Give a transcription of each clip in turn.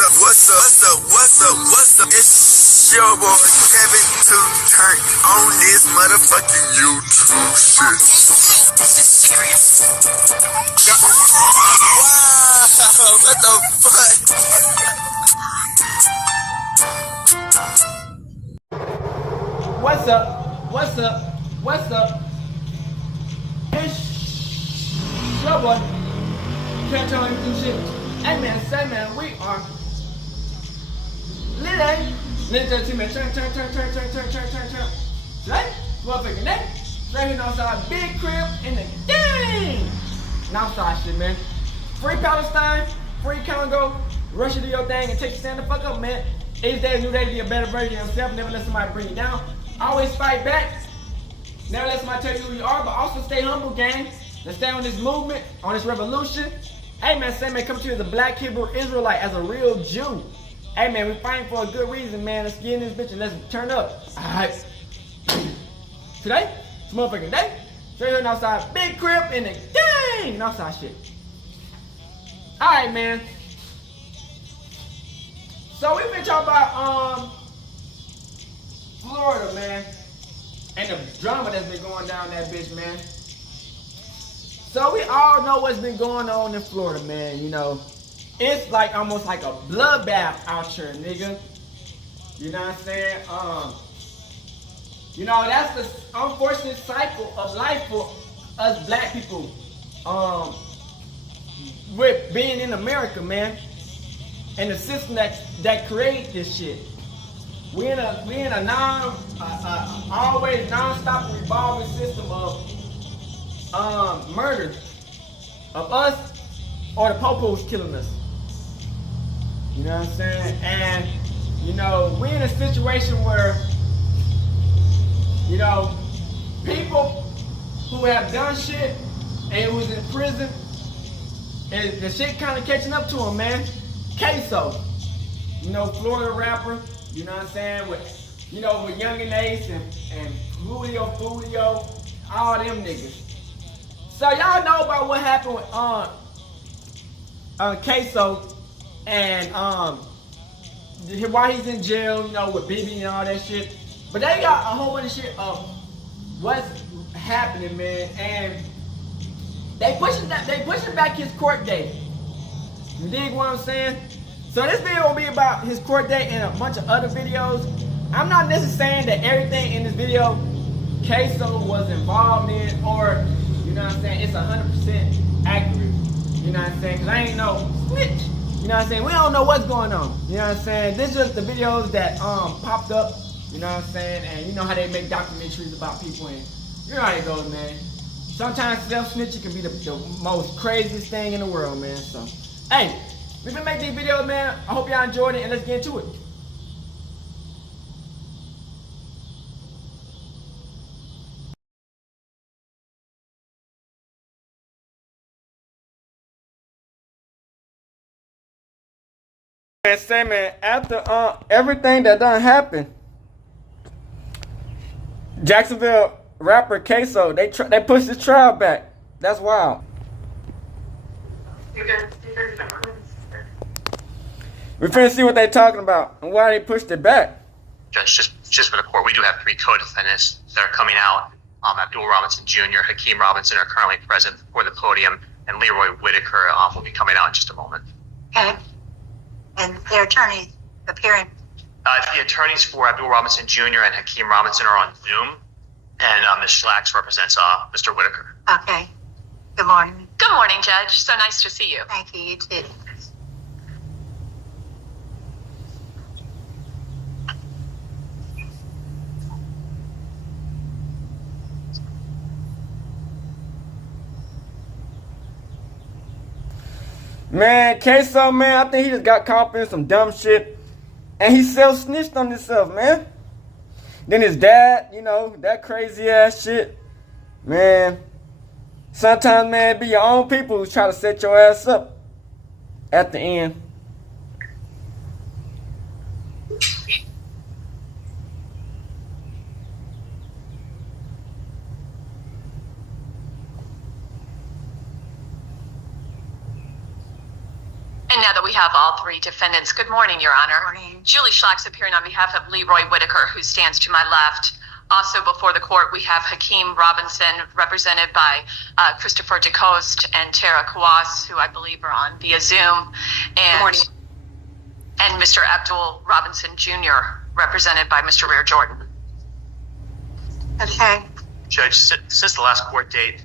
What's up? It's your boy Kevin to turn on this motherfucking YouTube shit. This is serious. Wow, what the fuck? What's up? It's your boy. Can't tell him some shit. Hey man, say man, we are Lit to me, turn. Today, motherfucking day. Right here outside, big crib in the game. Outside shit, man. Free Palestine, free Congo. Rush you do your thing and take your stand the fuck up, man. Each day is a new day to be a better version of yourself. Never let somebody bring you down. Always fight back. Never let somebody tell you who you are, but also stay humble, gang. Let's stay on this movement, on this revolution. Hey man, say man, come to you as a black Hebrew Israelite, as a real Jew. Hey man, we fighting for a good reason, man. Let's get in this bitch and let's turn up. Alright. Today, it's a motherfucking day. Straight here outside, big crib in the gang. And outside shit. Alright, man. So we've been talking about Florida, man. And the drama that's been going down that bitch, man. So we all know what's been going on in Florida, man. You know, it's like almost like a bloodbath out here, nigga. You know what I'm saying? You know, that's the unfortunate cycle of life for us black people. With being in America, man, and the system that created this shit. We in a always non-stop revolving system of murder of us or the popos killing us. You know what I'm saying? And you know, we're in a situation where, you know, people who have done shit and was in prison, and the shit kind of catching up to them, man. Kasoo, you know, Florida rapper, you know what I'm saying, with Young and Ace and Foolio, all them niggas. So y'all know about what happened with Kasoo and why he's in jail, you know, with Bibi and all that shit. But they got a whole bunch of shit of what's happening, man, and they pushing back his court date. You dig what I'm saying? So this video will be about his court date and a bunch of other videos. I'm not necessarily saying that everything in this video Kasoo was involved in, or, you know what I'm saying, it's 100% accurate. You know what I'm saying? Because I ain't no snitch. You know what I'm saying? We don't know what's going on. You know what I'm saying? This is just the videos that popped up. You know what I'm saying? And you know how they make documentaries about people, and you know how it goes, man. Sometimes self-snitching can be the most craziest thing in the world, man. So, hey, we've been making these videos, man. I hope y'all enjoyed it, and let's get into it. Man, say man, after everything that done happened, Jacksonville rapper Kasoo, they pushed his trial back. That's wild. We finna see what they talking about and why they pushed it back. Judge, just for the court, we do have 3 co-defendants that are coming out. Abdul Robinson Jr., Hakeem Robinson are currently present for the podium, and Leroy Whitaker will be coming out in just a moment. Okay. And their attorneys appearing? The attorneys for Abdul Robinson Jr. and Hakeem Robinson are on Zoom, and Ms. Schlax represents Mr. Whitaker. Okay. Good morning. Good morning, Judge. So nice to see you. Thank you. You too. Man, Kasoo, man, I think he just got caught up in some dumb shit. And he self-snitched on himself, man. Then his dad, you know, that crazy ass shit. Man, sometimes, man, it be your own people who try to set your ass up at the end. And now that we have have all three defendants. Good morning, Your Honor. Morning. Julie Schlack's appearing on behalf of Leroy Whitaker, who stands to my left. Also before the court, we have Hakeem Robinson, represented by Christopher DeCoste and Tara Kawas, who I believe are on via Zoom. And, Good morning. And Mr. Abdul Robinson Jr., represented by Mr. Rear Jordan. Okay. Judge, since the last court date,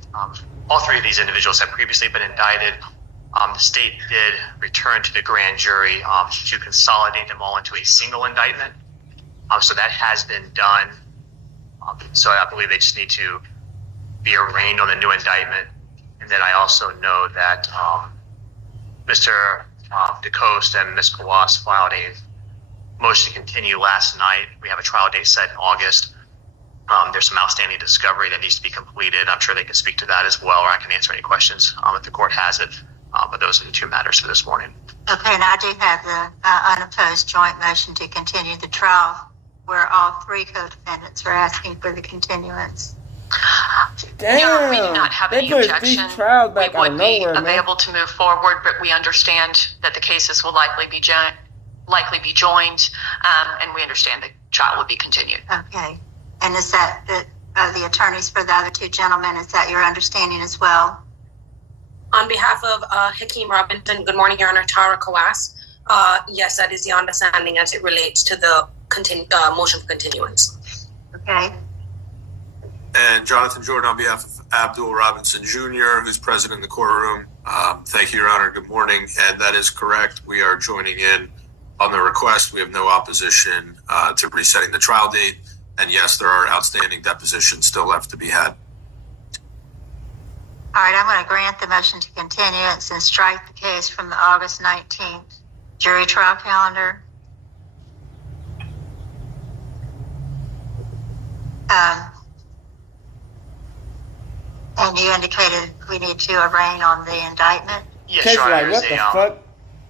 all three of these individuals have previously been indicted. The state did return to the grand jury to consolidate them all into a single indictment. So that has been done. So I believe they just need to be arraigned on the new indictment. And then I also know that Mr. DeCoste and Ms. Kawas filed a motion to continue last night. We have a trial date set in August. There's some outstanding discovery that needs to be completed. I'm sure they can speak to that as well, or I can answer any questions if the court has it. But those are the two matters for this morning. Okay, now I do have the unopposed joint motion to continue the trial where all three co-defendants are asking for the continuance. Damn. Your Honor, we do not have any they put objection. these trials back We out would of be nowhere, man. available to move forward, but we understand that the cases will likely be joined, and we understand the trial will be continued. Okay. And is that the attorneys for the other two gentlemen, is that your understanding as well? On behalf of Hakeem Robinson, good morning, Your Honor, Tara Kawas. Yes, that is the understanding as it relates to the motion for continuance. Okay. And Jonathan Jordan on behalf of Abdul Robinson Jr., who's present in the courtroom. Thank you, Your Honor. Good morning. And that is correct. We are joining in on the request. We have no opposition to resetting the trial date. And yes, there are outstanding depositions still left to be had. All right, I'm going to grant the motion to continuance and strike the case from the August 19th jury trial calendar. And you indicated we need to arraign on the indictment. Yes, Case Your Honor, like, there's what the fuck?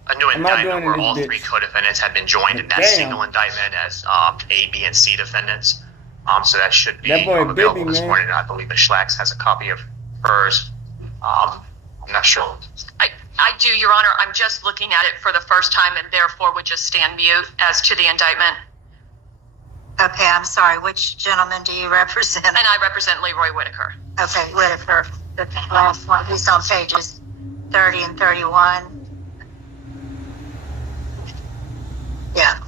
a new am I doing indictment in where this all bitch? three co-defendants have been joined in that Damn. single indictment as A, B, and C defendants. So that should be That boy available Bibby, this man. morning. I believe Ms. Schlacks has a copy of hers. I'm not sure. I do, Your Honor. I'm just looking at it for the first time and therefore would just stand mute as to the indictment. Okay, I'm sorry. Which gentleman do you represent? And I represent Leroy Whitaker. Okay, Whitaker, the last one. He's on pages 30 and 31. Yeah.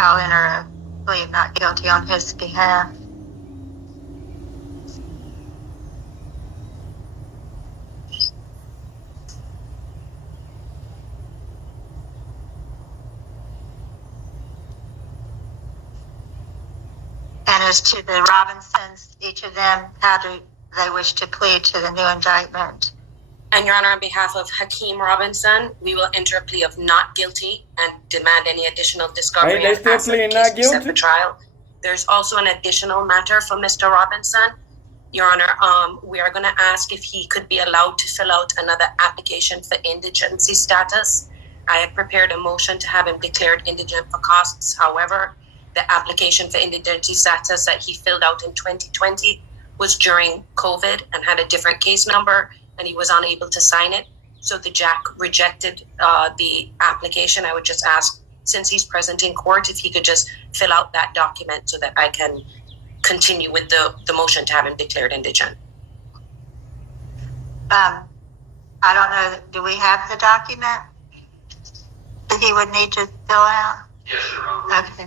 I'll enter a plea of not guilty on his behalf. And as to the Robinsons, each of them, how do they wish to plead to the new indictment? And Your Honor, on behalf of Hakeem Robinson, we will enter a plea of not guilty and demand any additional discovery. Hey, they and still ask that pleading the not case be set guilty? for trial. There's also an additional matter for Mr. Robinson. Your Honor, we are going to ask if he could be allowed to fill out another application for indigency status. I had prepared a motion to have him declared indigent for costs. However, the application for indigency status that he filled out in 2020 was during COVID and had a different case number, and he was unable to sign it. So the JAC rejected the application. I would just ask, since he's present in court, if he could just fill out that document so that I can continue with the motion to have him declared indigent. I don't know, do we have the document that he would need to fill out? Yes, Your Honor. Okay.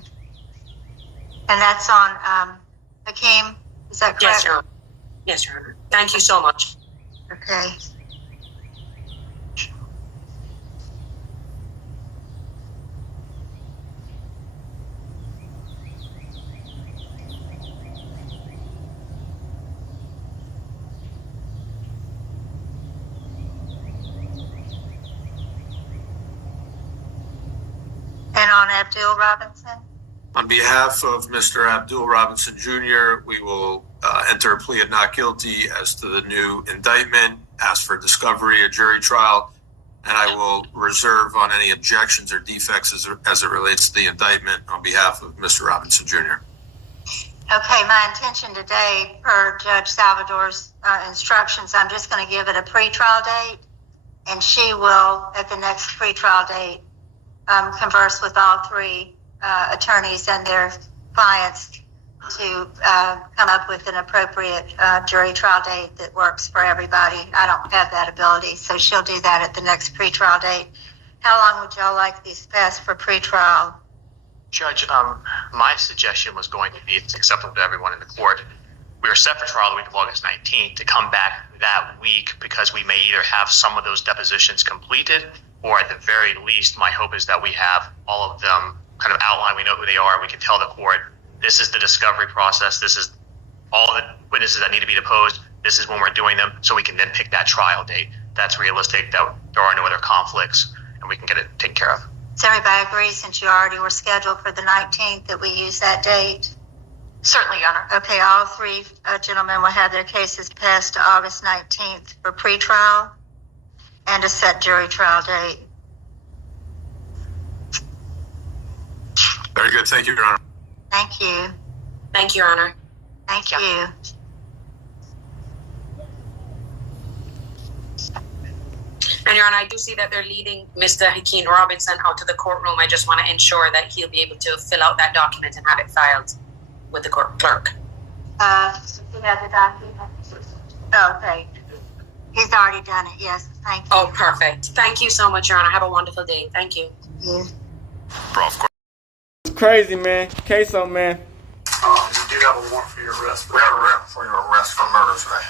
And that's on Hakeem, is that correct? Yes, Your Honor. Yes, Your Honor. Thank you so much. Okay. And on Abdul Robinson? On behalf of Mr. Abdul Robinson Jr., we will enter a plea of not guilty as to the new indictment, ask for discovery, a jury trial, and I will reserve on any objections or defects as it relates to the indictment on behalf of Mr. Robinson Jr. Okay, my intention today, per Judge Salvador's instructions, I'm just going to give it a pretrial date, and she will, at the next pretrial date, converse with all three attorneys and their clients to come up with an appropriate jury trial date that works for everybody. I don't have that ability, so she'll do that at the next pretrial date. How long would y'all like these passed for pretrial? Judge, my suggestion was going to be, it's acceptable to everyone in the court. We were set for trial the week of August 19th to come back that week because we may either have some of those depositions completed, or at the very least, my hope is that we have all of them kind of outlined. We know who they are. We can tell the court, this is the discovery process. This is all the witnesses that need to be deposed. This is when we're doing them, so we can then pick that trial date. That's realistic, that there are no other conflicts, and we can get it taken care of. Does everybody agree, since you already were scheduled for the 19th, that we use that date? Certainly, Your Honor. Okay, all three gentlemen will have their cases passed to August 19th for pretrial and a set jury trial date. Very good. Thank you, Your Honor. Thank you. Thank you, Your Honor. Thank you. And Your Honor, I do see that they're leading Mr. Hakeem Robinson out to the courtroom. I just want to ensure that he'll be able to fill out that document and have it filed with the court clerk. You have the document? Oh, okay. He's already done it, yes. Thank you. Oh, perfect. Thank you so much, Your Honor. Have a wonderful day. Thank you. Yeah. Bro, of course. It's crazy, man. Kasoo, man. You do have a warrant for your arrest. We have a warrant for your arrest for murder today.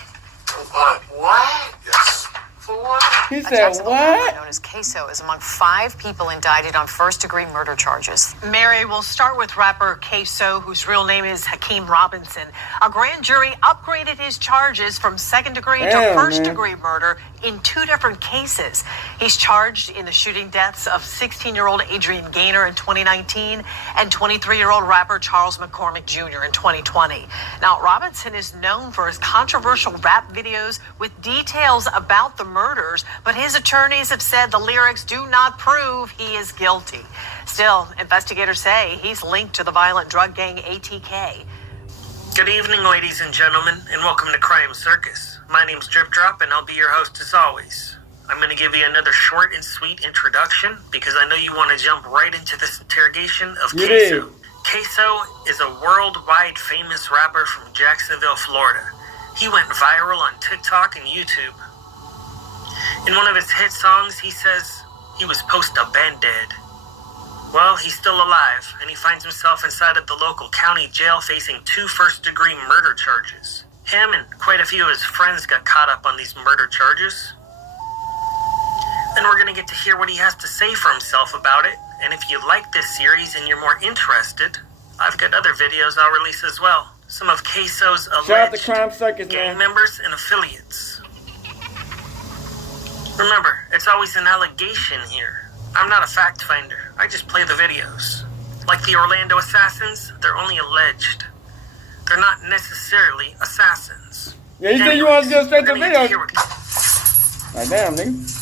What? Yes. For what? He said, what? Known as Kasoo is among 5 people indicted on first-degree murder charges. Mary, we'll start with rapper Kasoo, whose real name is Hakeem Robinson. A grand jury upgraded his charges from second-degree to first-degree murder in 2 different cases. He's charged in the shooting deaths of 16-year-old Adrian Gaynor in 2019 and 23-year-old rapper Charles McCormick Jr. in 2020. Now, Robinson is known for his controversial rap videos with details about the murders, but his attorneys have said the lyrics do not prove he is guilty. Still, investigators say he's linked to the violent drug gang ATK. Good evening, ladies and gentlemen, and welcome to Crime Circus. My name's Drip Drop, and I'll be your host as always. I'm going to give you another short and sweet introduction because I know you want to jump right into this interrogation of Kasoo. Kasoo is a worldwide famous rapper from Jacksonville, Florida. He went viral on TikTok and YouTube. In one of his hit songs, he says he was post-abandoned. Well, he's still alive, and he finds himself inside of the local county jail facing 2 first-degree murder charges. Him and quite a few of his friends got caught up on these murder charges. And we're going to get to hear what he has to say for himself about it. And if you like this series and you're more interested, I've got other videos I'll release as well. Some of Kasoo's alleged gang members and affiliates. Remember, it's always an allegation here. I'm not a fact finder. I just play the videos. Like the Orlando assassins, they're only alleged. They're not necessarily assassins. Yeah, you think you want to go straight to the video? Like, damn, nigga.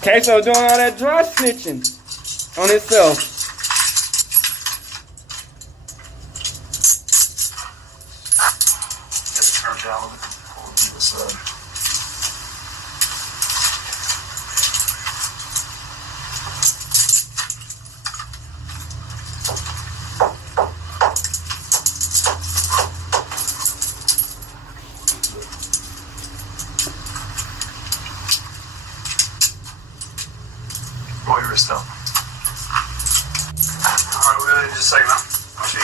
Kasoo doing all that dry snitching on himself. Still. All right, we're gonna just say now. Crazy.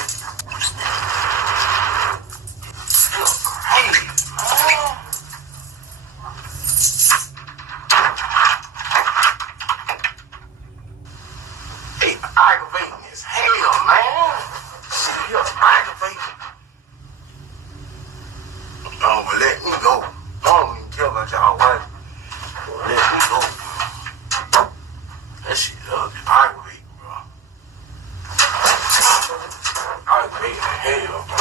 Hey, aggravating as hell, man. You're aggravating. Oh, but let me go. I don't even care about y'all wife. Let me go. That shit ugly. Aggravating. hell, bro.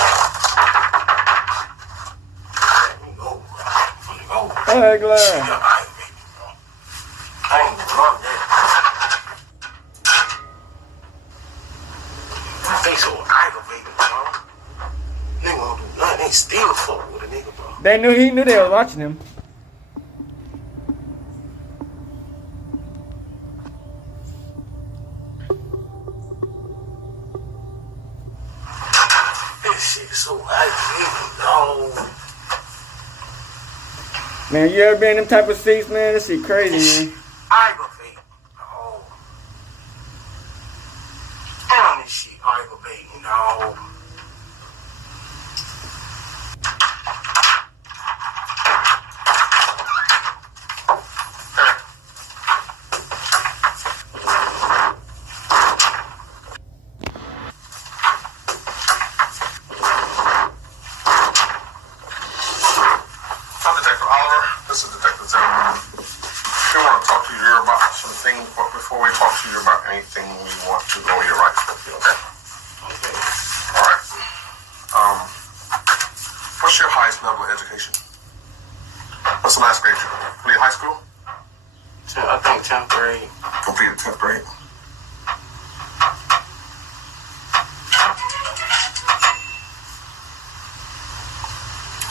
Let me go, bro. Let me go. Hey, Glad. She got aggravated, bro. I ain't gonna run that. They so aggravated, bro. Nigga don't do nothing. They still fuck with a nigga, bro. He knew they were watching him. This shit is so aggravating, dog. Man, you ever been in them type of seats, man? This shit crazy, man. Aggravating, dog. Damn, this shit aggravating, dog. I'm Detective Oliver. This is Detective Zimmerman. We want to talk to you about some things, but before we talk to you about anything, we want to know your rights with you, okay? Okay. All right. What's your highest level of education? What's the last grade you completed? High school? I think 10th grade. Completed 10th grade.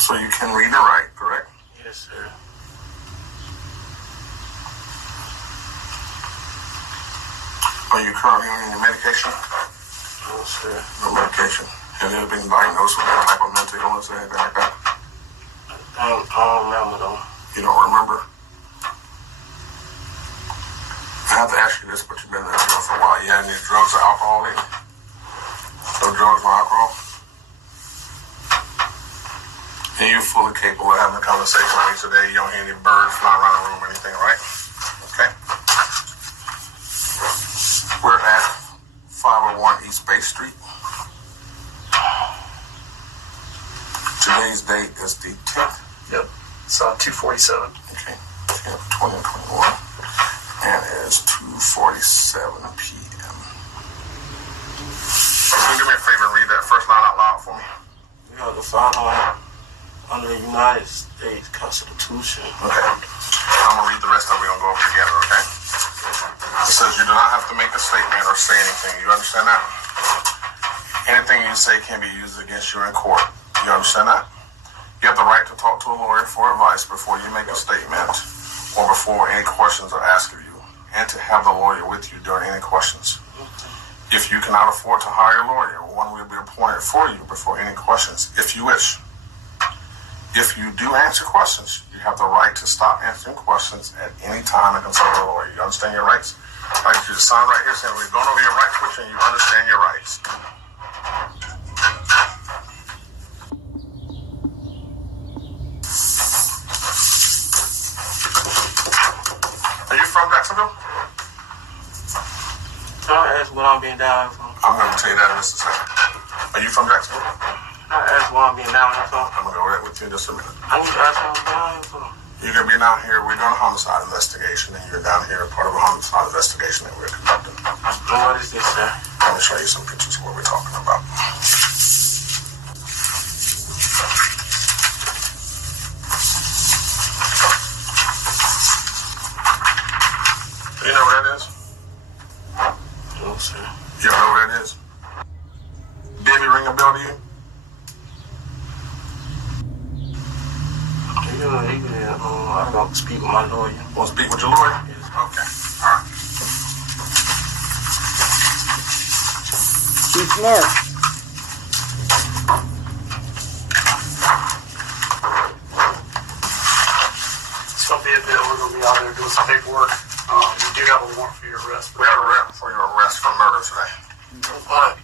So you can read and write, correct? Yes, sir. Are you currently on any medication? No, sir. No medication. Have you ever been diagnosed with any type of mental illness or anything like that? I don't remember, though. You don't remember? I have to ask you this, but you've been in jail for a while. You had any drugs or alcohol in? No drugs or alcohol? And you're fully capable of having a conversation with me today. You don't hear any birds flying around the room or anything, right? Okay. We're at 501 East Bay Street. Today's date is the 10th. Yep. It's 2:47. Okay. 10th, 2021. And it is 2:47 p.m. Can you do me a favor and read that first line out loud for me? You got to find out under the United States Constitution. Okay. I'm going to read the rest of it. We're going to go over together, okay? It says you do not have to make a statement or say anything. You understand that? Anything you say can be used against you in court. You understand that? You have the right to talk to a lawyer for advice before you make a statement or before any questions are asked of you, and to have the lawyer with you during any questions. If you cannot afford to hire a lawyer, one will be appointed for you before any questions, if you wish. If you do answer questions, you have the right to stop answering questions at any time and consult a lawyer. You understand your rights? I'd like you to sign right here saying we're going over your rights with you and you understand your rights. Are you from Jacksonville? I ask what I'm being down here for. I'm going to tell you that in just a second. Are you from Jacksonville? I ask what I'm being down here for. I'm going to go over that with you in just a minute. I need to ask what I'm down here for. You're going to be down here. We're doing a homicide investigation, and you're down here as part of a homicide investigation that we're conducting. What is this, sir? Let me show you some pictures of what we're talking about. Do you know what that is? No, sir. You don't know what that is? Baby, ring a bell to you? Yeah, I don't speak with my lawyer. Want to speak with your lawyer? Yes. Okay. All right. She's smart. It's going to be a bit. We're going to be out there doing some paperwork. You do have a warrant for your arrest. We have a warrant for your arrest for murder today. What?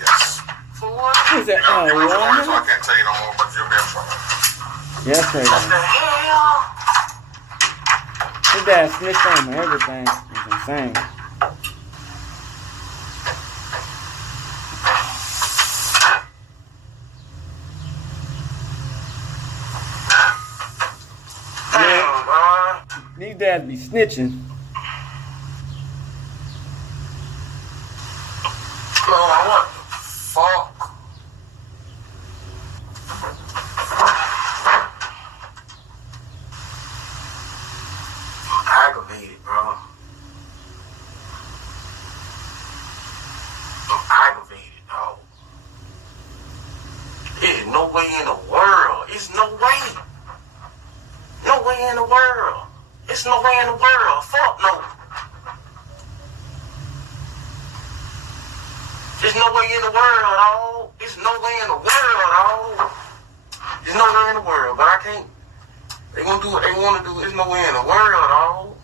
Yes. For what? Who's that? You went to lawyer, so I Warren? can't tell you no more, but you'll be in trouble. Yeah, that's crazy. What the hell? His dad snitched on him and everything. It's insane. Damn, boy. These dads be snitching. Man, what the fuck? way in the world. It's no way. No way in the world. It's no way in the world. Fuck no. There's no way in the world, dog. There's no way in the world, dog. There's no way in the world, but I can't. They gonna do what they wanna do. There's no way in the world, dog.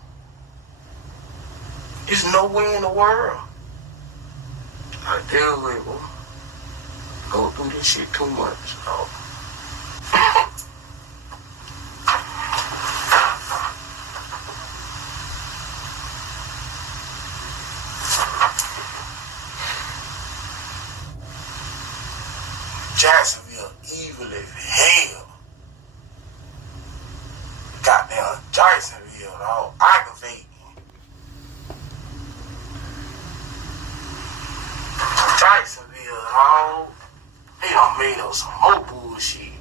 There's no way in the world. I deal with it, boy. Go through this shit too much, dog. Jacksonville evil as hell. Goddamn Jacksonville, dog. Aggravating. Jacksonville, dog. They done made up some more bullshit.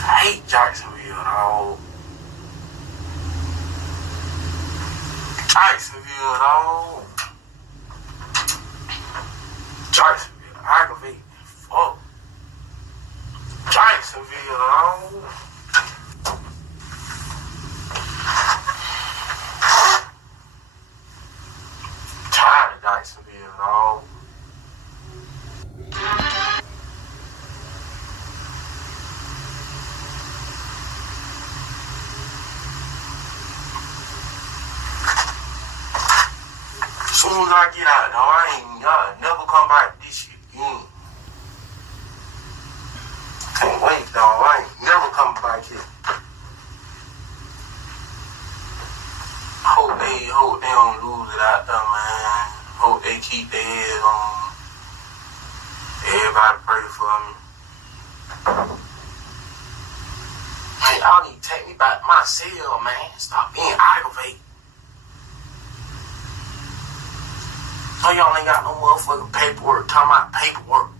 I hate Jacksonville, dog. Jacksonville, dog. Jacksonville. Aggravating. Fuck. Jacksonville, dog. Tired of Jacksonville, dog. As soon as I get out, dog, I'll never come back to this shit again. Can't wait, dog. I ain't never coming back here. Hope they don't lose it out there, man. Hope they keep their head on. Everybody pray for me. Man, y'all need to take me back to my cell, man. Stop being aggravated. Oh, y'all ain't got no motherfucking paperwork. Talking about paperwork.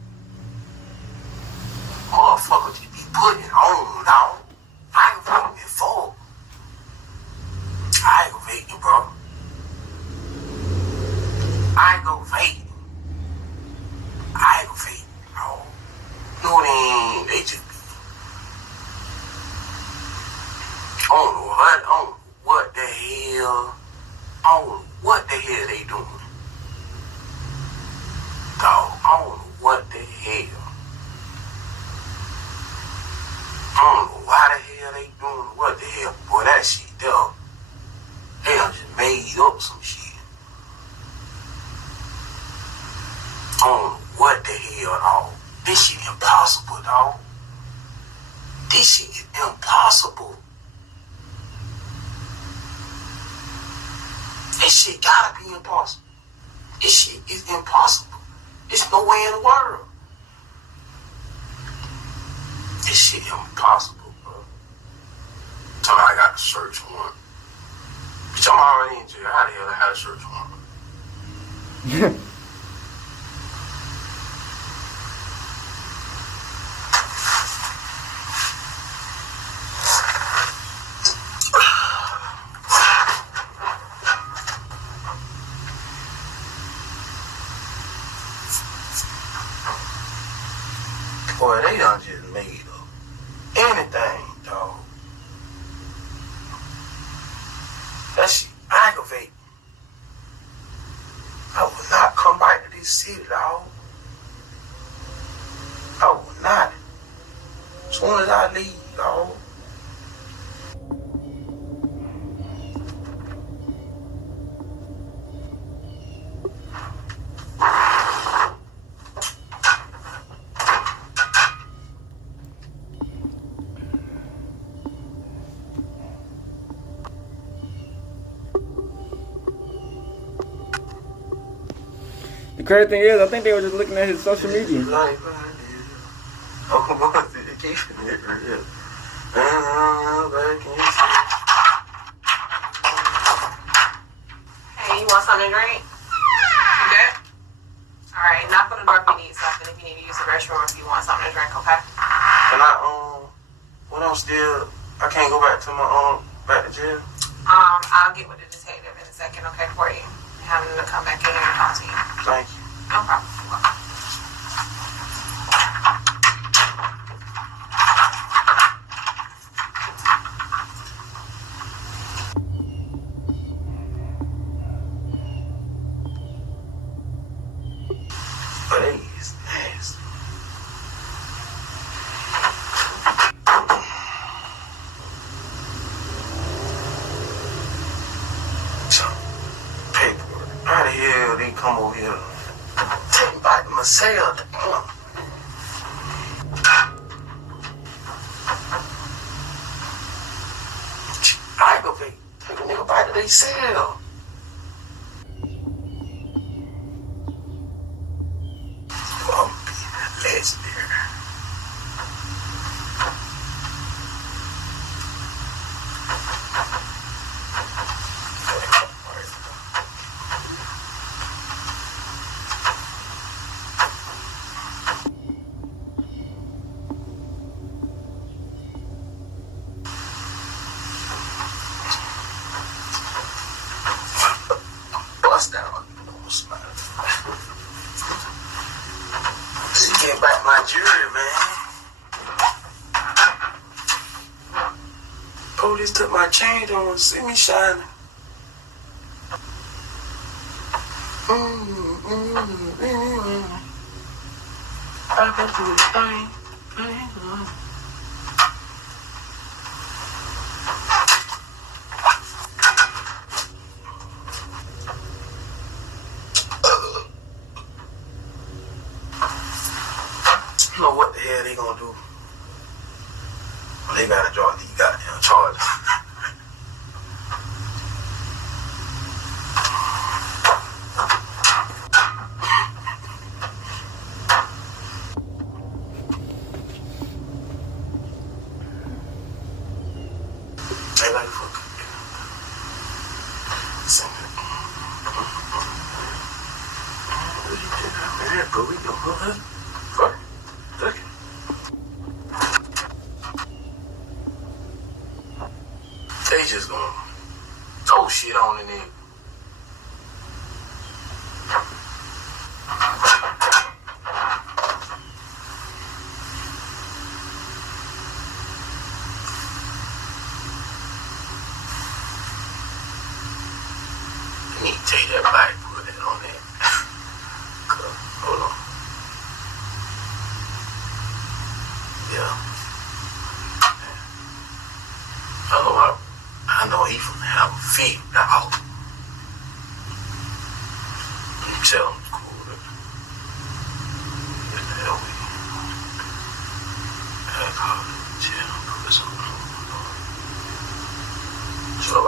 Motherfuckers you be putting on, dog. Aggravating me, fuck. Aggravating, bro. Aggravating. Aggravating, dog. No, they just be. I don't know what the hell. I don't know what the hell they doing. Dog, I don't know what the hell. I don't know why the hell they doing what the hell. Boy, that shit, dog. They done just made up some shit. I don't know what the hell, dog. This shit impossible, dog. This shit is impossible. This shit gotta be impossible. This shit is impossible. There's no way in the world. This shit impossible, bro. Tell me I got a search warrant. Bitch, I'm already in jail. How the hell I had a search warrant? Boy, they done just made up anything, dog. That shit aggravating. I will not come back to this city, dog. I will not. As soon as I leave, dog. The crazy thing is, I think they were just looking at his social media. Hey, you want something to drink? You good? Alright, knock on the door if you need something. If you need to use the restroom, if you want something to drink, okay? Can I, when I'm still, I can't go back to my, back to jail? I'll get with the detective in a second, okay, for you. Have him to come back in here and talk to you. Thank you. No problem. hell they come over here? Take me back to my cell. Aggravate. Take a nigga back to their cell. Legendary. Bust down. Just get back my jury, man. Police took my chain, don't see me shining. I can do the thing. You know what the hell they gonna do? They gotta draw these goddamn charges. They like fuck. But we don't know that. Fuck. Look. They just gonna throw shit on in there. You need to take that back, put it on there. Hold on. Yeah. I know he from have a feet out. You tell him it's cool. Get the hell with you. I call him, tell him, put something on. So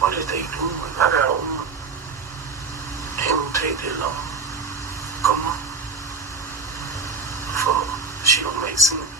what is they doing? I got on. It won't take that long. Come on. For she don't make sense.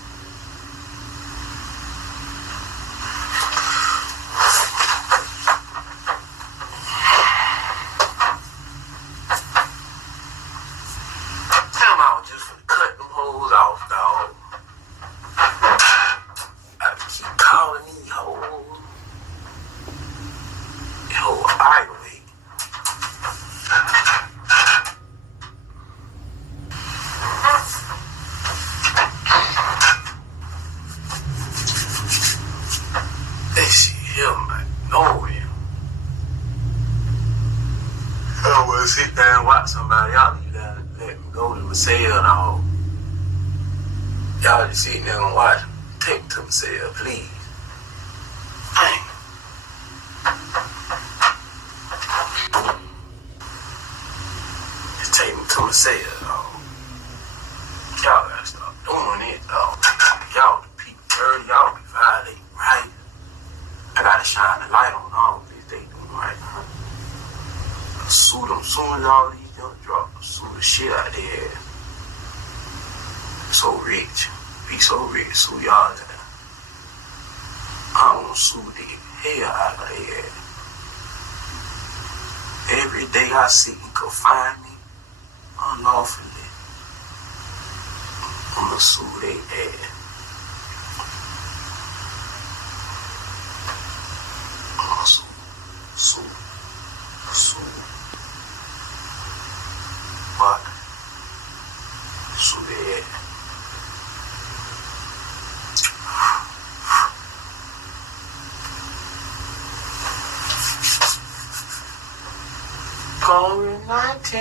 Sit there and watch somebody out. You gotta let me go to my cell and all. Y'all just sitting there and watch. Take me to my cell, please. Dang. Just take me to my cell, dog. Y'all gotta stop doing it, dog. Y'all the people dirty, y'all be violating, right? I gotta shine the light on all this they doing right now. Sue them soon as all these young droppers. Sue the shit out of their ass. So rich. Be so rich. Sue y'all that. I don't sue the hell out of their ass. Every day I see him confine me unlawfully. I'ma sue their ass. I'ma sue. What? Sue their ass. COVID-19.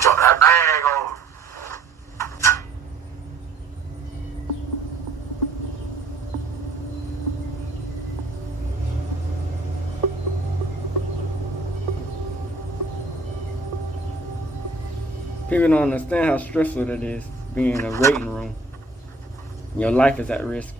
Drop that bag on me. People don't understand how stressful it is being in a waiting room. Your life is at risk.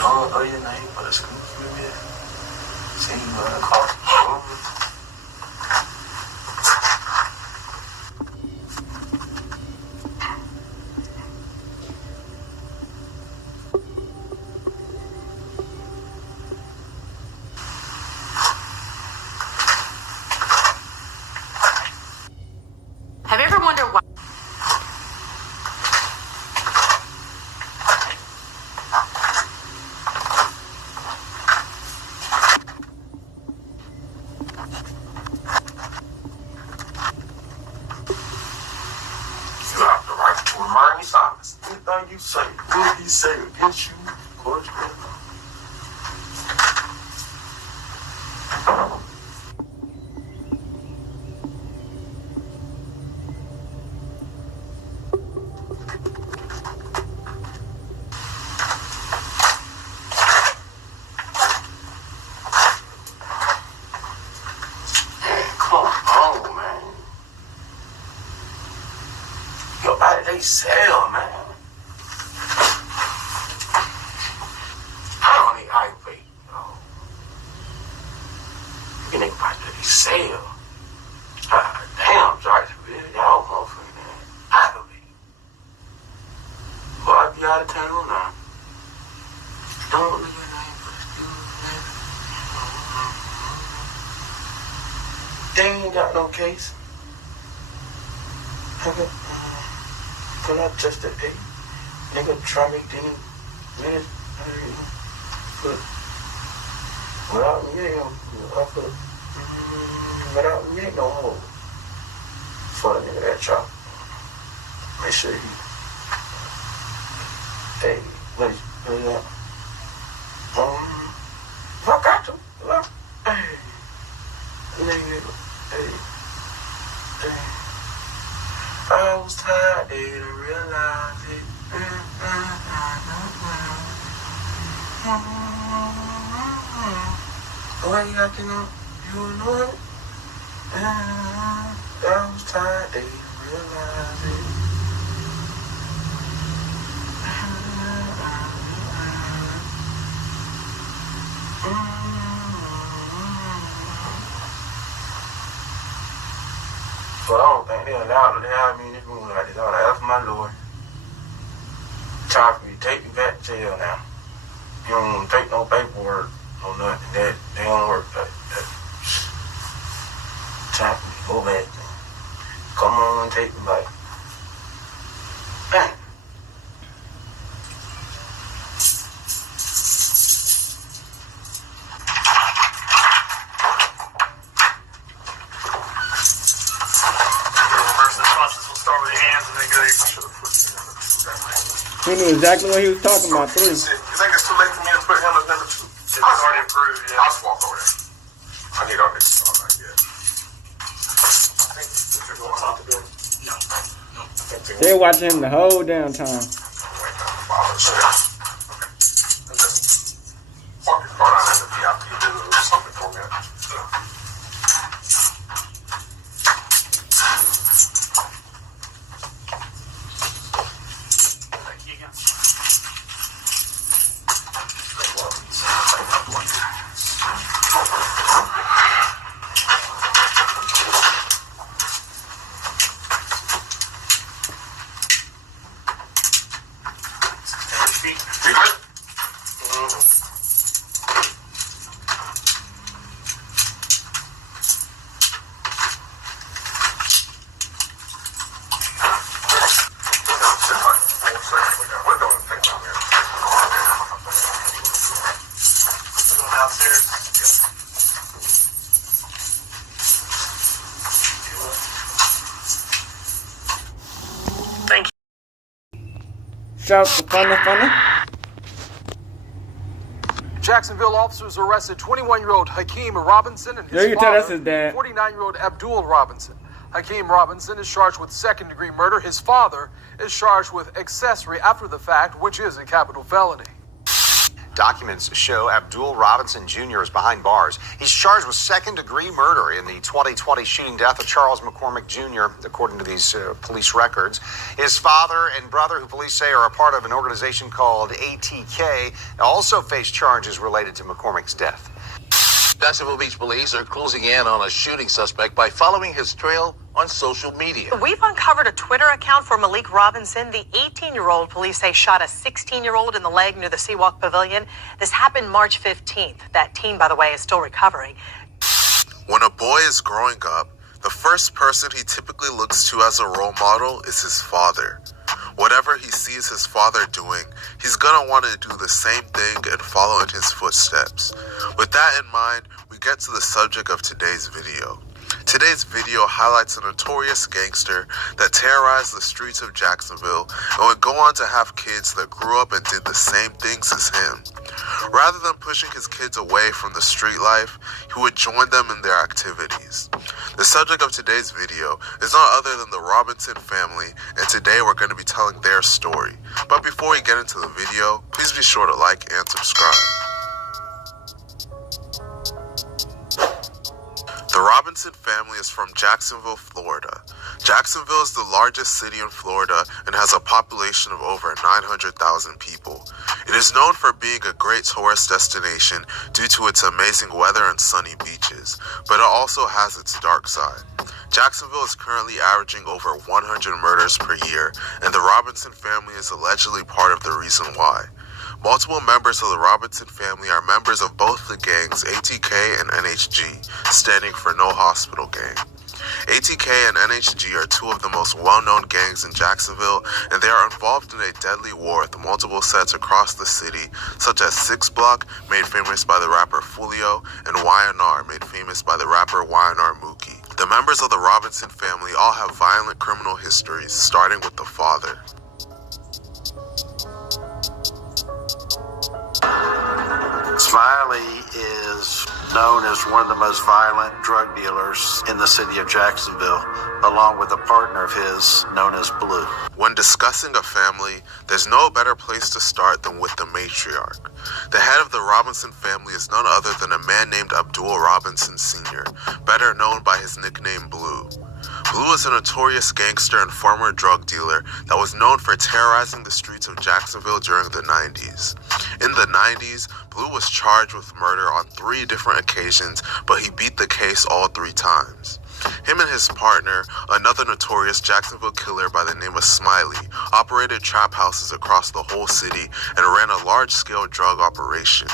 Don't know your name, but it's cool for me. See you in the car. Have you ever wondered why? You have the right to remind me silence. Anything you say, will he say against you? Of course, man. Come on, man. Your body, they sell, man. I don't need how you pay, you nigga body, they sell. Damn, George, really, y'all motherfucking man. I believe. Well, I'll be out of town now. Don't leave your name, but it's good, man. They ain't got no case. Nigga, pull up just a day. Nigga, try me, didn't minute. But without me, without me, ain't no hope. For the nigga that chop. Make sure he. Hey, what is that? I got to. Look. Hey. Nigga. Hey. I was tired, they didn't realize it. Why you acting up? You know it? I was tired, they didn't realize it. But I don't think they're allowed to have me in this room like this. I would ask my lawyer. Time for me to take me back to jail now. You don't want to take no paperwork or nothing. That they don't work like that. Time for me to go back then. Come on and take me back. Bang. He knew exactly what he was talking about. 3. You think it's too late for me to put him as number 2? It's already approved, yeah. I'll just walk over there. I need all this all right, yeah. I think that you're going out the door. No. They're watching him the whole damn time. Okay. Park your car down at the VIP. Do something for me. Shout out to Funna. Jacksonville officers arrested 21-year-old Hakeem Robinson and his you can tell that's father, his dad. 49-year-old Abdul Robinson. Hakeem Robinson is charged with second-degree murder. His father is charged with accessory after the fact, which is a capital felony. Documents show Abdul Robinson Jr. is behind bars. He's charged with second-degree murder in the 2020 shooting death of Charles McCormick Jr., according to these police records. His father and brother, who police say are a part of an organization called ATK, also face charges related to McCormick's death. Jacksonville Beach police are closing in on a shooting suspect by following his trail on social media. We've uncovered a Twitter account for Malik Robinson. The 18-year-old police say shot a 16-year-old in the leg near the Seawalk Pavilion. This happened March 15th. That teen, by the way, is still recovering. When a boy is growing up, the first person he typically looks to as a role model is his father. Whatever he sees his father doing, he's gonna want to do the same thing and follow in his footsteps. With that in mind, we get to the subject of today's video. Today's video highlights a notorious gangster that terrorized the streets of Jacksonville and would go on to have kids that grew up and did the same things as him. Rather than pushing his kids away from the street life, he would join them in their activities. The subject of today's video is none other than the Robinson family, and today we're going to be telling their story. But before we get into the video, please be sure to like and subscribe. The Robinson family is from Jacksonville, Florida. Jacksonville is the largest city in Florida and has a population of over 900,000 people. It is known for being a great tourist destination due to its amazing weather and sunny beaches, but it also has its dark side. Jacksonville is currently averaging over 100 murders per year, and the Robinson family is allegedly part of the reason why. Multiple members of the Robinson family are members of both the gangs ATK and NHG, standing for No Hospital Gang. ATK and NHG are two of the most well-known gangs in Jacksonville, and they are involved in a deadly war with multiple sets across the city, such as 6 Block, made famous by the rapper Foolio, and YNR, made famous by the rapper YNR Mookie. The members of the Robinson family all have violent criminal histories, starting with the father. Smiley is known as one of the most violent drug dealers in the city of Jacksonville, along with a partner of his known as Blue. When discussing a family, there's no better place to start than with the matriarch. The head of the Robinson family is none other than a man named Abdul Robinson Sr., better known by his nickname Blue. Blue is a notorious gangster and former drug dealer that was known for terrorizing the streets of Jacksonville during the 90s. In the 90s, Blue was charged with murder on 3 different occasions, but he beat the case all 3 times. Him and his partner, another notorious Jacksonville killer by the name of Smiley, operated trap houses across the whole city and ran a large-scale drug operation.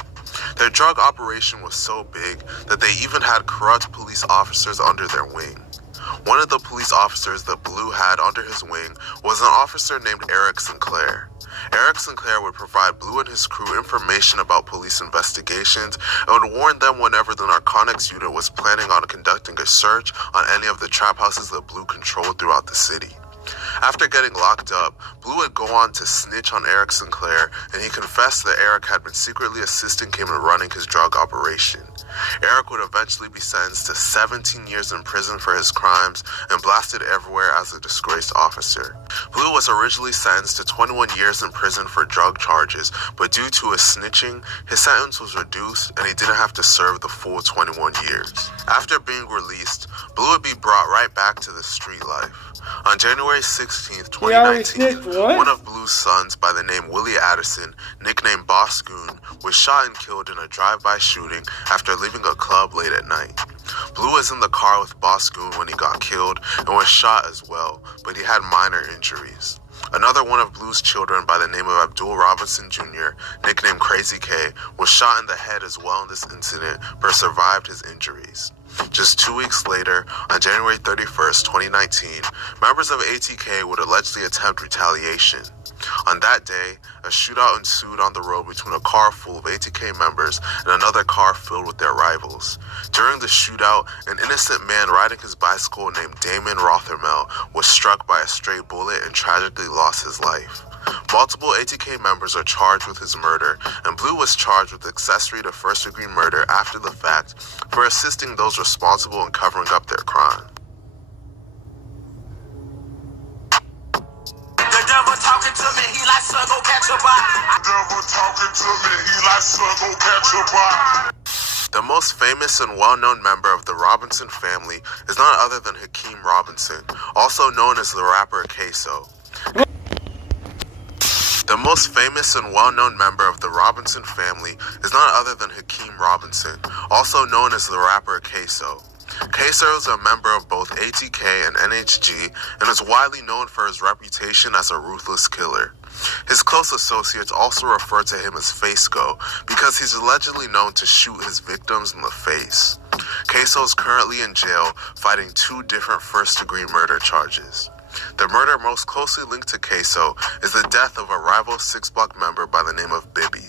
Their drug operation was so big that they even had corrupt police officers under their wing. One of the police officers that Blue had under his wing was an officer named Eric Sinclair. Eric Sinclair would provide Blue and his crew information about police investigations and would warn them whenever the narcotics unit was planning on conducting a search on any of the trap houses that Blue controlled throughout the city. After getting locked up, Blue would go on to snitch on Eric Sinclair, and he confessed that Eric had been secretly assisting him in running his drug operation. Eric would eventually be sentenced to 17 years in prison for his crimes and blasted everywhere as a disgraced officer. Blue was originally sentenced to 21 years in prison for drug charges, but due to his snitching, his sentence was reduced and he didn't have to serve the full 21 years. After being released, Blue would be brought right back to the street life. On January 16th, 2019, one of Blue's sons by the name Willie Addison, nicknamed Boss Goon, was shot and killed in a drive-by shooting after leaving a club late at night. Blue was in the car with Boss Goon when he got killed and was shot as well, but he had minor injuries. Another one of Blue's children by the name of Abdul Robinson Jr., nicknamed Crazy K, was shot in the head as well in this incident, but survived his injuries. Just 2 weeks later, on January 31st, 2019, members of ATK would allegedly attempt retaliation. On that day, a shootout ensued on the road between a car full of ATK members and another car filled with their rivals. During the shootout, an innocent man riding his bicycle named Damon Rothermel was struck by a stray bullet and tragically lost his life. Multiple ATK members are charged with his murder, and Blue was charged with accessory to first-degree murder after the fact for assisting those responsible in covering up their crime. The devil talking to me, he like, son, go catch a body. The devil talking to me, he like, son, go catch a body. The most famous and well-known member of the Robinson family is none other than Hakeem Robinson, also known as the rapper Kasoo. The most famous and well-known member of the Robinson family is none other than Hakeem Robinson, also known as the rapper Kasoo. Kasoo is a member of both ATK and NHG and is widely known for his reputation as a ruthless killer. His close associates also refer to him as Facego because he's allegedly known to shoot his victims in the face. Kasoo is currently in jail fighting 2 different first-degree murder charges. The murder most closely linked to Kasoo is the death of a rival 6 Block member by the name of Bibby.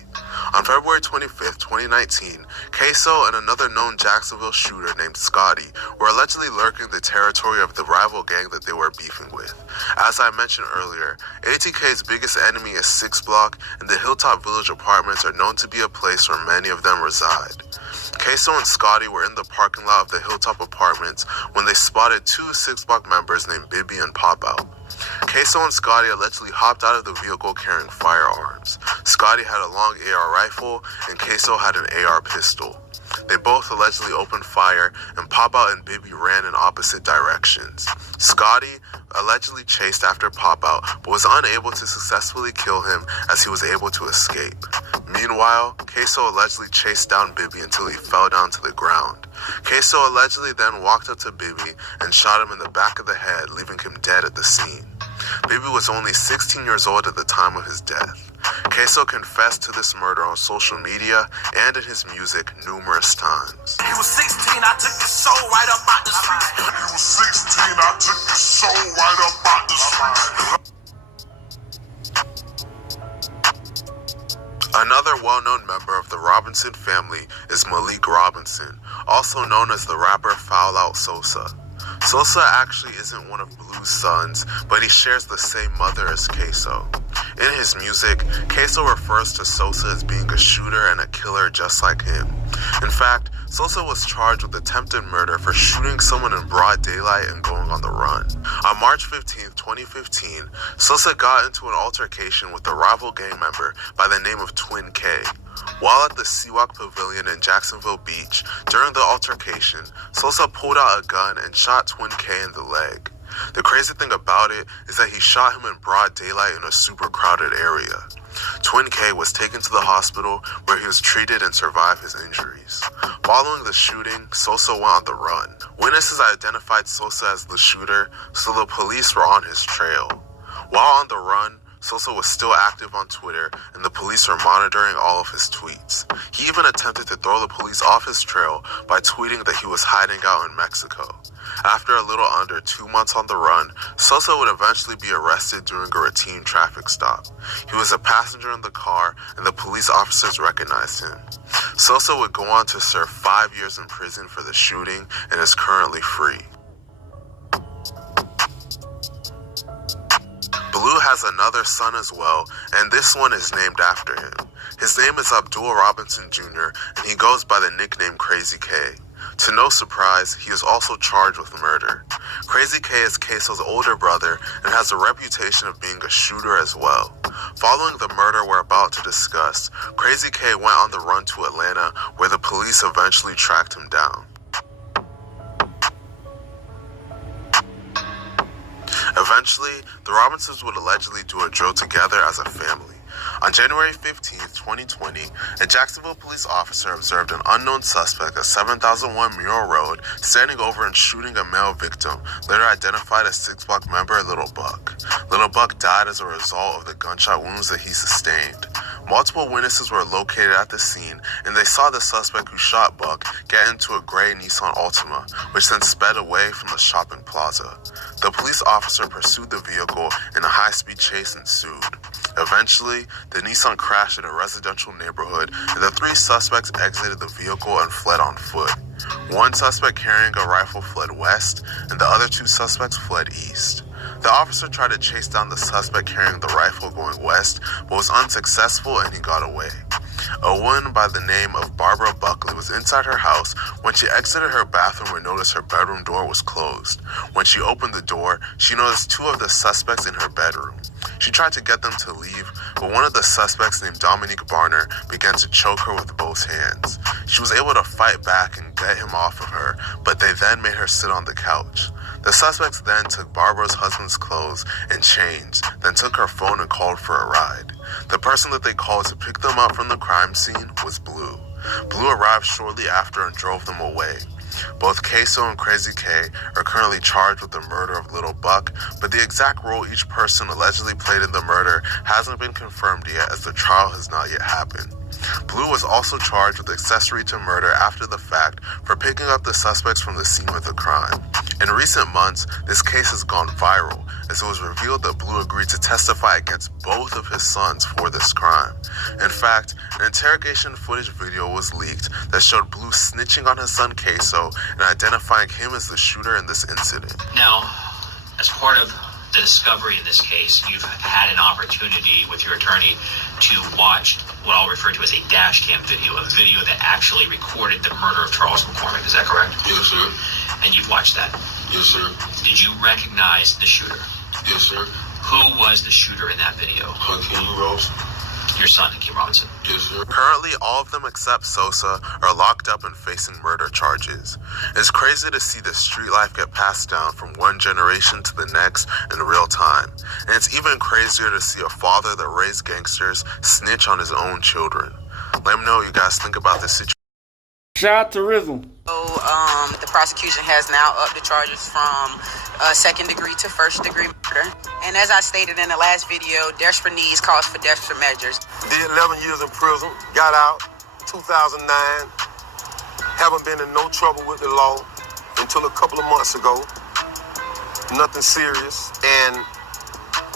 On February 25, 2019, Kasoo and another known Jacksonville shooter named Scotty were allegedly lurking the territory of the rival gang that they were beefing with. As I mentioned earlier, ATK's biggest enemy is 6 Block, and the Hilltop Village apartments are known to be a place where many of them reside. Kasoo and Scotty were in the parking lot of the Hilltop apartments when they spotted 2 6 Block members named Bibby and Pop Out. Kasoo and Scotty allegedly hopped out of the vehicle carrying firearms. Scotty had a long AR rifle and Kasoo had an AR pistol. They both allegedly opened fire, and Pop Out and Bibby ran in opposite directions. Scotty allegedly chased after Pop Out, but was unable to successfully kill him as he was able to escape. Meanwhile, Kasoo allegedly chased down Bibby until he fell down to the ground. Kasoo allegedly then walked up to Bibby and shot him in the back of the head, leaving him dead at the scene. Bibby was only 16 years old at the time of his death. Kasoo confessed to this murder on social media and in his music numerous times. He was 16, I took his soul right up out the street. He was 16, I took his soul right up out the street. Another well-known member of the Robinson family is Malik Robinson, also known as the rapper Foul Out Sosa. Sosa actually isn't one of Blue's sons, but he shares the same mother as Kasoo. In his music, Kasoo refers to Sosa as being a shooter and a killer just like him. In fact, Sosa was charged with attempted murder for shooting someone in broad daylight and going on the run. On March 15, 2015, Sosa got into an altercation with a rival gang member by the name of Twin K. While at the Seawalk Pavilion in Jacksonville Beach, during the altercation, Sosa pulled out a gun and shot Twin K in the leg. The crazy thing about it is that he shot him in broad daylight in a super crowded area. Twin K was taken to the hospital where he was treated and survived his injuries. Following the shooting, Sosa went on the run. Witnesses identified Sosa as the shooter, so the police were on his trail. While on the run, Sosa was still active on Twitter, and the police were monitoring all of his tweets. He even attempted to throw the police off his trail by tweeting that he was hiding out in Mexico. After a little under 2 months on the run, Sosa would eventually be arrested during a routine traffic stop. He was a passenger in the car, and the police officers recognized him. Sosa would go on to serve 5 years in prison for the shooting and is currently free. Blue has another son as well, and this one is named after him. His name is Abdul Robinson Jr., and he goes by the nickname Crazy K. To no surprise, he is also charged with murder. Crazy K is Kasoo's older brother and has a reputation of being a shooter as well. Following the murder we're about to discuss, Crazy K went on the run to Atlanta, where the police eventually tracked him down. Eventually, the Robinsons would allegedly do a drill together as a family. On January 15, 2020, a Jacksonville police officer observed an unknown suspect at 7001 Mural Road standing over and shooting a male victim, later identified as 6 Block member Little Buck. Little Buck died as a result of the gunshot wounds that he sustained. Multiple witnesses were located at the scene, and they saw the suspect who shot Buck get into a gray Nissan Altima, which then sped away from the shopping plaza. The police officer pursued the vehicle, and a high-speed chase ensued. Eventually, the Nissan crashed in a residential neighborhood, and the 3 suspects exited the vehicle and fled on foot. One suspect carrying a rifle fled west, and the other 2 suspects fled east. The officer tried to chase down the suspect carrying the rifle going west, but was unsuccessful and he got away. A woman by the name of Barbara Buckley was inside her house when she exited her bathroom and noticed her bedroom door was closed. When she opened the door, she noticed two of the suspects in her bedroom. She tried to get them to leave, but one of the suspects named Dominique Barner began to choke her with both hands. She was able to fight back and get him off of her, but they then made her sit on the couch. The suspects then took Barbara's husband's clothes and chains, then took her phone and called for a ride. The person that they called to pick them up from the crime scene was Blue. Blue arrived shortly after and drove them away. Both Kasoo and Crazy K are currently charged with the murder of Little Buck, but the exact role each person allegedly played in the murder hasn't been confirmed yet, as the trial has not yet happened. Blue was also charged with accessory to murder after the fact for picking up the suspects from the scene of the crime. In recent months, this case has gone viral, as it was revealed that Blue agreed to testify against both of his sons for this crime. In fact, an interrogation footage video was leaked that showed Blue snitching on his son Kasoo and identifying him as the shooter in this incident. Now, as part of the discovery in this case, you've had an opportunity with your attorney to watch what I'll refer to as a dash cam video, a video that actually recorded the murder of Charles McCormick. Is that correct? Yes, sir. And you've watched that? Yes, sir. Did you recognize the shooter? Yes, sir. Who was the shooter in that video? Hakeem Robinson. Your son, Hakeem Robinson. Yes, sir. Currently, all of them except Sosa are locked up and facing murder charges. It's crazy to see the street life get passed down from one generation to the next in real time. And it's even crazier to see a father that raised gangsters snitch on his own children. Let me know what you guys think about this situation. Shout out to Rizzle. So, the prosecution has now upped the charges from second degree to first degree murder. And as I stated in the last video, desperate needs calls for desperate measures. Did 11 years in prison, got out 2009. Haven't been in no trouble with the law until a couple of months ago. Nothing serious. And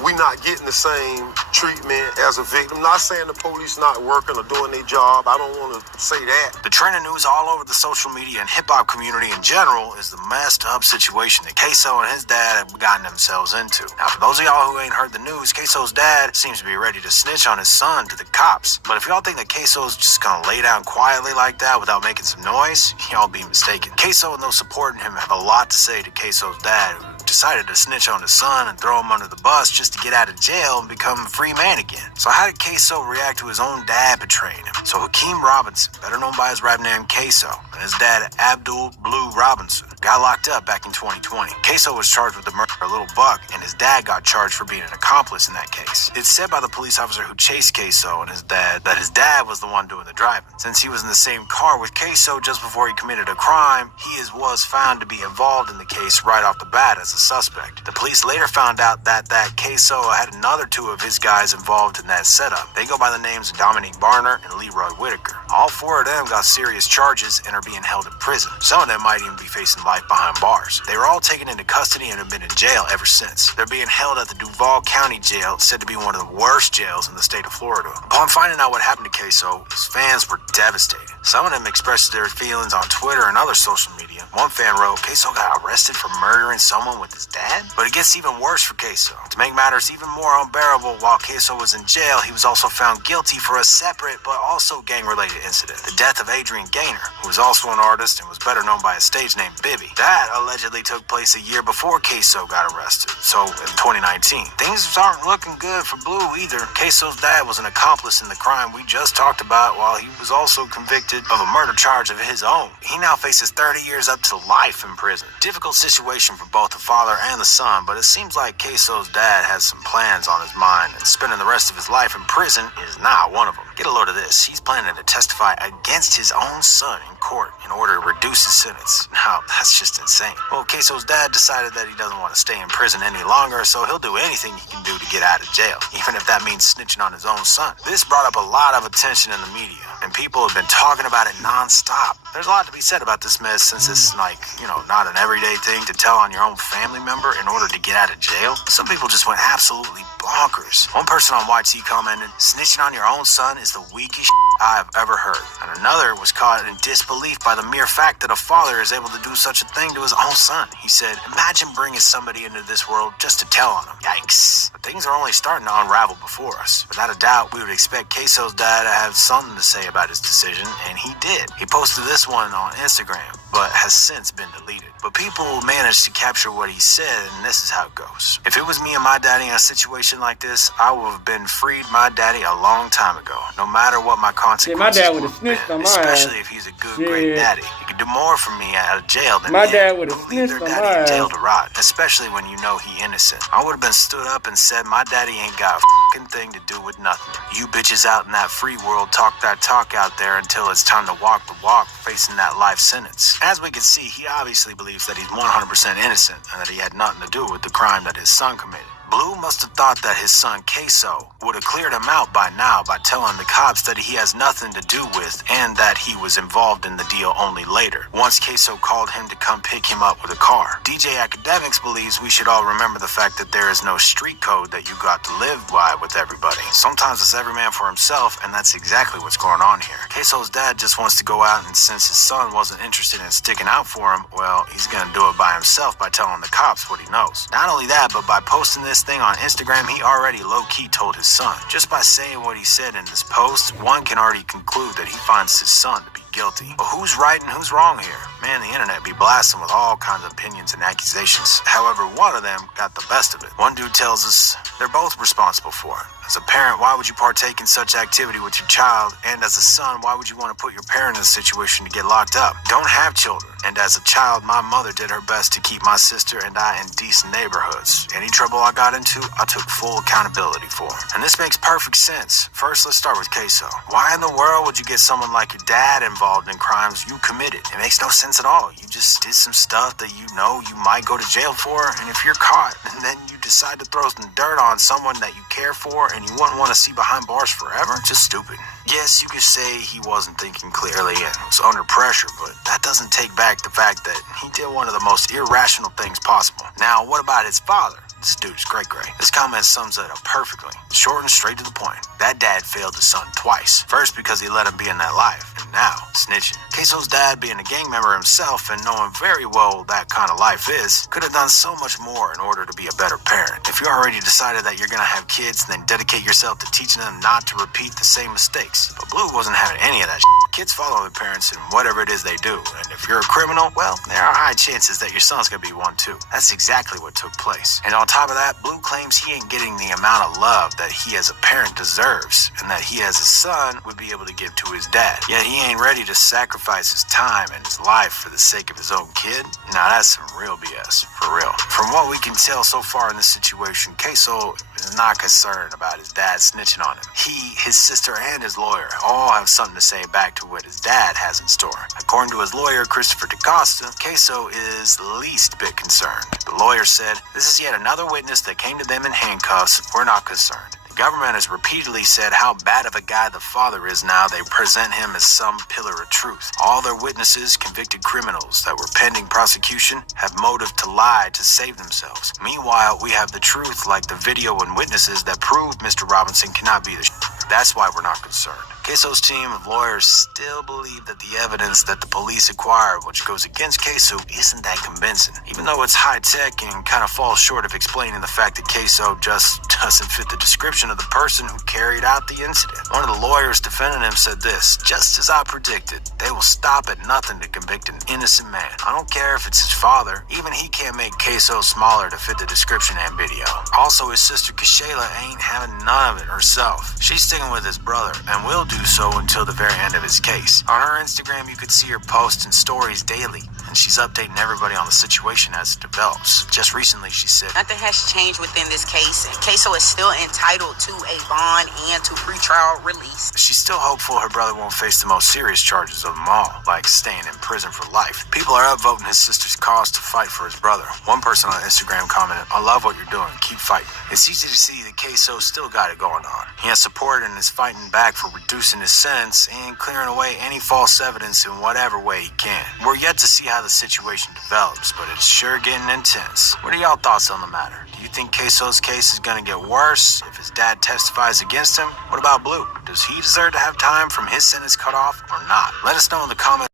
we not getting the same treatment as a victim. Not saying the police not working or doing their job. I don't want to say that. The trending news all over the social media and hip-hop community in general is the messed up situation that Kasoo and his dad have gotten themselves into. Now, for those of y'all who ain't heard the news, Kasoo's dad seems to be ready to snitch on his son to the cops. But if y'all think that Kasoo's just gonna lay down quietly like that without making some noise, y'all be mistaken. Kasoo and those supporting him have a lot to say to Kasoo's dad, who decided to snitch on his son and throw him under the bus just to get out of jail and become a free man again. So how did Kasoo react to his own dad betraying him? So Hakeem Robinson, better known by his rap name Kasoo, and his dad Abdul Blue Robinson, got locked up back in 2020. Kasoo was charged with the murder of Little Buck, and his dad got charged for being an accomplice in that case. It's said by the police officer who chased Kasoo and his dad that his dad was the one doing the driving. Since he was in the same car with Kasoo just before he committed a crime, he was found to be involved in the case right off the bat as a suspect. The police later found out that Kasoo had another two of his guys involved in that setup. They go by the names of Dominique Barner and Leroy Whitaker. All four of them got serious charges and are being held in prison. Some of them might even be facing life behind bars. They were all taken into custody and have been in jail ever since. They're being held at the Duval County Jail, said to be one of the worst jails in the state of Florida. Upon finding out what happened to Kasoo, his fans were devastated. Some of them expressed their feelings on Twitter and other social media. One fan wrote, Kasoo got arrested for murdering someone with his dad? But it gets even worse for Kasoo. To make matters even more unbearable, while Kasoo was in jail, he was also found guilty for a separate but also gang-related incident. The death of Adrian Gaynor, who was also an artist and was better known by his stage name Bibby. That allegedly took place a year before Kasoo got arrested, so in 2019. Things aren't looking good for Blue either. Kasoo's dad was an accomplice in the crime we just talked about, while he was also convicted of a murder charge of his own. He now faces 30 years up to life in prison. Difficult situation for both the father and the son, but it seems like Kasoo's dad has some plans on his mind, and spending the rest of his life in prison is not one of them. Get a load of this. He's planning to testify against his own son in court in order to reduce his sentence. Now, that's just insane. Well, Kasoo's dad decided that he doesn't want to stay in prison any longer, so he'll do anything he can do to get out of jail, even if that means snitching on his own son. This brought up a lot of attention in the media, and people have been talking about it non-stop. There's a lot to be said about this mess, since it's not an everyday thing to tell on your own family member in order to get out of jail. Some people just went absolutely bonkers. One person on YT commented, snitching on your own son is the weakest I have ever heard. And another was caught in disbelief by the mere fact that a father is able to do such a thing to his own son. He said, imagine bringing somebody into this world just to tell on him. Yikes. But things are only starting to unravel before us. Without a doubt, we would expect Kasoo's dad to have something to say about his decision, and he did. He posted this one on Instagram, but has since been deleted. But people managed to capture what he said, and this is how it goes. If it was me and my daddy in a situation like this, I would have been freed my daddy a long time ago, no matter what my consequences my dad would have snitched on my especially ass. if he's a good, great daddy. He could do more for me out of jail than my him. dad would have Leave snitched their on daddy my in jail ass. to rot, especially when you know he innocent. I would have been stood up and said, my daddy ain't got a fucking thing to do with nothing. You bitches out in that free world talk that talk out there until it's time to walk the walk facing that life sentence. As we can see, he obviously believes that he's 100% innocent and that he had nothing to do with the crime that his son committed. Blue must have thought that his son Kasoo would have cleared him out by now by telling the cops that he has nothing to do with and that he was involved in the deal only later, once Kasoo called him to come pick him up with a car. DJ Academics believes we should all remember the fact that there is no street code that you got to live by with everybody. Sometimes it's every man for himself, and that's exactly what's going on here. Kasoo's dad just wants to go out, and since his son wasn't interested in sticking out for him, well, he's gonna do it by himself by telling the cops what he knows. Not only that, but by posting this thing on Instagram, he already low-key told his son. Just by saying what he said in this post, one can already conclude that he finds his son to be guilty. But who's right and who's wrong here? Man, the internet be blasting with all kinds of opinions and accusations. However, one of them got the best of it. One dude tells us they're both responsible for it. As a parent, why would you partake in such activity with your child? And as a son, why would you want to put your parent in a situation to get locked up? Don't have children. And as a child, my mother did her best to keep my sister and I in decent neighborhoods. Any trouble I got into, I took full accountability for. And this makes perfect sense. First, let's start with Kasoo. Why in the world would you get someone like your dad involved in crimes you committed? It makes no sense at all. You just did some stuff that you know you might go to jail for, and if you're caught, and then you decide to throw some dirt on someone that you care for and you wouldn't want to see behind bars forever, just stupid. Yes, you could say he wasn't thinking clearly and was under pressure, but that doesn't take back the fact that he did one of the most irrational things possible. Now, what about his father? This dude's great. This comment sums it up perfectly. Short and straight to the point. That dad failed his son twice. First, because he let him be in that life, and now, snitching. Kasoo's dad, being a gang member himself and knowing very well what that kind of life is, could have done so much more in order to be a better parent. If you already decided that you're gonna have kids, then dedicate yourself to teaching them not to repeat the same mistakes. But Blue wasn't having any of that shit. Kids follow their parents in whatever it is they do, and if you're a criminal, well, there are high chances that your son's gonna be one too. That's exactly what took place. And on top of that, Blue claims he ain't getting the amount of love that he as a parent deserves, and that he as a son would be able to give to his dad. Yet he ain't ready to sacrifice his time and his life for the sake of his own kid. Now that's some real BS, for real. From what we can tell so far in this situation, Kasoo is not concerned about his dad snitching on him. He, his sister, and his lawyer all have something to say back to what his dad has in store. According to his lawyer, Christopher DaCosta, Kasoo is least bit concerned. The lawyer said, "This is yet another witness that came to them in handcuffs. We're not concerned. The government has repeatedly said how bad of a guy the father is now. They present him as some pillar of truth. All their witnesses, convicted criminals that were pending prosecution, have motive to lie to save themselves. Meanwhile, we have the truth like the video and witnesses that prove Mr. Robinson cannot be the That's why we're not concerned." Kasoo's team of lawyers still believe that the evidence that the police acquired, which goes against Kasoo, isn't that convincing. Even though it's high-tech and kind of falls short of explaining the fact that Kasoo just doesn't fit the description of the person who carried out the incident. One of the lawyers defending him said this, "Just as I predicted, they will stop at nothing to convict an innocent man. I don't care if it's his father. Even he can't make Kasoo smaller to fit the description and video. Also, his sister Kashayla ain't having none of it herself. She's sticking with his brother and will do so until the very end of his case. On her Instagram, you could see her posting stories daily, and she's updating everybody on the situation as it develops. Just recently, she said, "Nothing has changed within this case, and Kasoo is still entitled to a bond and to pretrial release." She's still hopeful her brother won't face the most serious charges of them all, like staying in prison for life. People are upvoting his sister's cause to fight for his brother. One person on Instagram commented, "I love what you're doing. Keep fighting." It's easy to see that Kasoo still got it going on. He has support hurt and is fighting back for reducing his sentence and clearing away any false evidence in whatever way he can. We're yet to see how the situation develops, but it's sure getting intense. What are y'all thoughts on the matter? Do you think Kasoo's case is gonna get worse if his dad testifies against him? What about Blue? Does he deserve to have time from his sentence cut off or not? Let us know in the comments.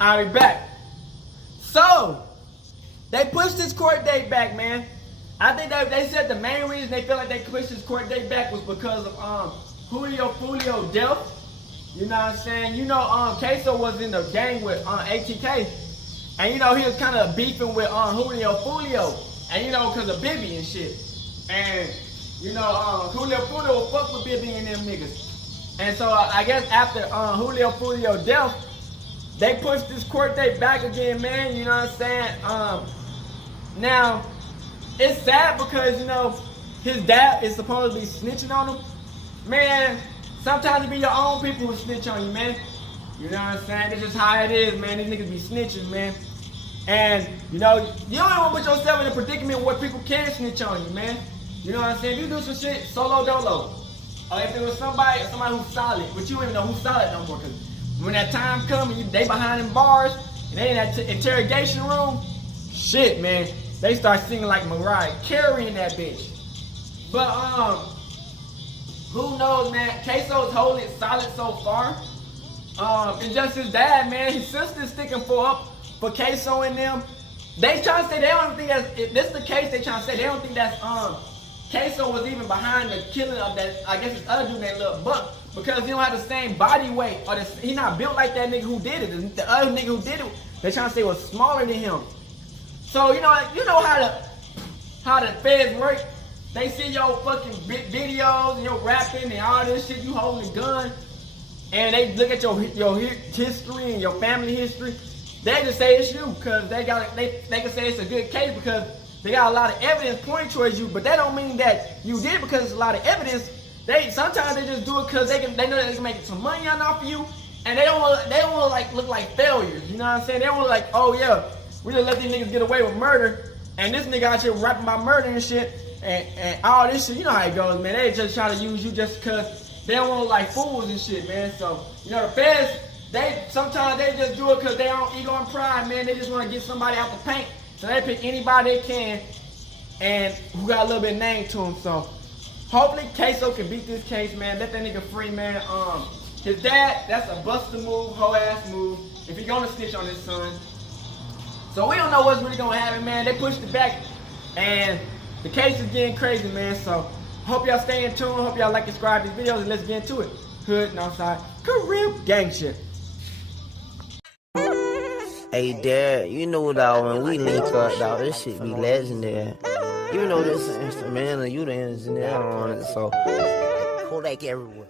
I'll be back. So, they pushed this court date back, man. I think that they said the main reason they feel like they pushed this court date back was because of Foolio death. You know what I'm saying? You know, Kasoo was in the gang with ATK. And you know, he was kind of beefing with Foolio. And you know, because of Bibby and shit. And you know, Foolio will fuck with Bibby and them niggas. And so I guess after Foolio death, they pushed this court date back again, man. You know what I'm saying? Now, it's sad because, you know, his dad is supposed to be snitching on him. Man, sometimes it be your own people who snitch on you, man. You know what I'm saying? That's just how it is, man. These niggas be snitching, man. And, you know, you don't want to put yourself in a predicament where people can snitch on you, man. You know what I'm saying? If you do some shit, solo dolo. Or if it was somebody who's solid, but you don't even know who's solid no more. Because when that time comes, they behind them bars, and they in that interrogation room, shit, man. They start singing like Mariah Carey in that bitch. But, who knows, man? Kasoo's holding it solid so far. It's just his dad, man. His sister's sticking up for Kasoo and them. They trying to say they don't think that's, if this is the case, they trying to say they don't think that's, Kasoo was even behind the killing of that, I guess this other dude named Lil Buck. Because he don't have the same body weight, or he not built like that nigga who did it. The other nigga who did it, they trying to say was smaller than him. So you know how the feds work. They see your fucking videos and your rapping and all this shit. You holding a gun, and they look at your history and your family history. They just say it's you because they can say it's a good case because they got a lot of evidence pointing towards you. But that don't mean that you did because there's a lot of evidence. Sometimes they just do it because they know they can make some money off of you, and they don't want to like look like failures. You know what I'm saying? They don't want to like, oh yeah, we just let these niggas get away with murder, and this nigga out here rapping about murder and shit, and all this shit. You know how it goes, man. They just try to use you just because they don't want to like fools and shit, man. So you know the feds, sometimes they just do it because they don't ego and pride, man. They just want to get somebody out the paint, so they pick anybody they can, and who got a little bit of name to them. So. Hopefully Kasoo can beat this case, man. Let that nigga free, man. His dad, that's a buster move, hoe ass move. If he gonna snitch on his son. So we don't know what's really gonna happen, man. They pushed it back, and the case is getting crazy, man. So hope y'all stay in tune. Hope y'all like and subscribe to these videos, and let's get into it. Hood, Northside, Carib, gang shit. Hey, Dad, you know, dog, when we link up, dog, this shit be legendary. You know this instrumental, you the engineer on it, so Kodak everywhere.